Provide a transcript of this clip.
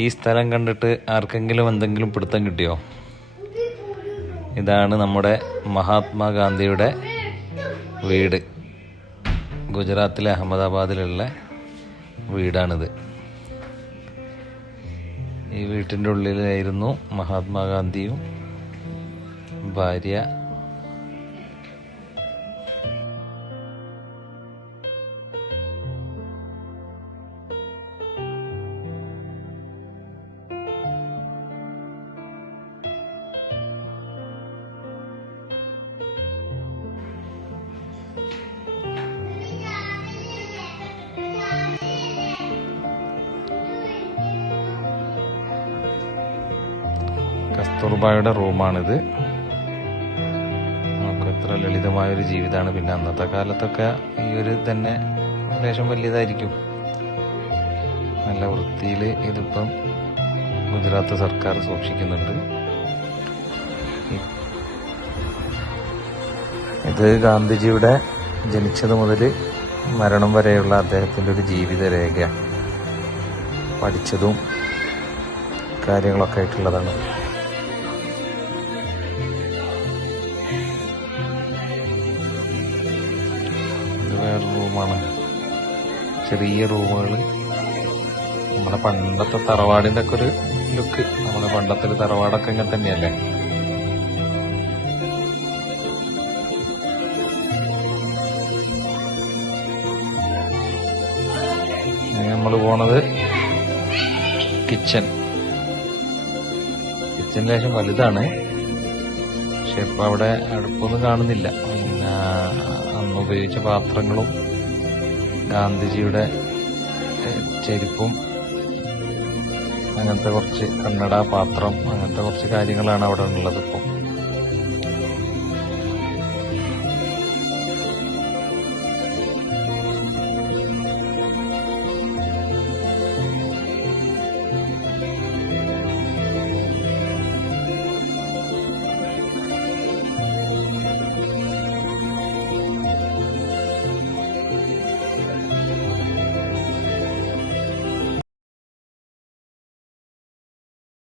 ഈ സ്ഥലം കണ്ടിട്ട് ആർക്കെങ്കിലും എന്തെങ്കിലും പിടുത്തം കിട്ടിയോ? ഇതാണ് നമ്മുടെ മഹാത്മാഗാന്ധിയുടെ വീട്. ഗുജറാത്തിലെ അഹമ്മദാബാദിലുള്ള വീടാണിത്. ഈ വീട്ടിൻ്റെ ഉള്ളിലായിരുന്നു മഹാത്മാഗാന്ധിയും ഭാര്യ കസ്തൂർബായുടെ റൂമാണിത്. നമുക്ക് എത്ര ലളിതമായൊരു ജീവിതമാണ്. പിന്നെ അന്നത്തെ കാലത്തൊക്കെ ഈ ഒരു തന്നെ ലേശം വലിയതായിരിക്കും. നല്ല വൃത്തിയിൽ ഇതിപ്പം ഗുജറാത്ത് സർക്കാർ സൂക്ഷിക്കുന്നുണ്ട്. ഇത് ഗാന്ധിജിയുടെ ജനിച്ചത് മുതൽ മരണം വരെയുള്ള അദ്ദേഹത്തിൻ്റെ ഒരു ജീവിത രേഖ, പഠിച്ചതും കാര്യങ്ങളൊക്കെ ആയിട്ടുള്ളതാണ്. വേറെ റൂമാണ്. ചെറിയ റൂമുകൾ. നമ്മുടെ പണ്ടത്തെ തറവാടിൻ്റെ ഒക്കെ ഒരു ലുക്ക്. നമ്മുടെ പണ്ടത്തെ ഒരു തറവാടൊക്കെ ഇങ്ങനെ തന്നെയല്ലേ. നമ്മൾ പോണത് കിച്ചൺ. ലേശം വലുതാണ്, പക്ഷെ ഇപ്പൊ അവിടെ അടുപ്പൊന്നും കാണുന്നില്ല. പിന്നെ അന്ന് ഉപയോഗിച്ച പാത്രങ്ങളും ഗാന്ധിജിയുടെ ചെരുപ്പും അങ്ങനത്തെ കുറച്ച് കണ്ണട, പാത്രം, അങ്ങനത്തെ കുറച്ച് കാര്യങ്ങളാണ് അവിടെ ഉള്ളത്. ഇപ്പം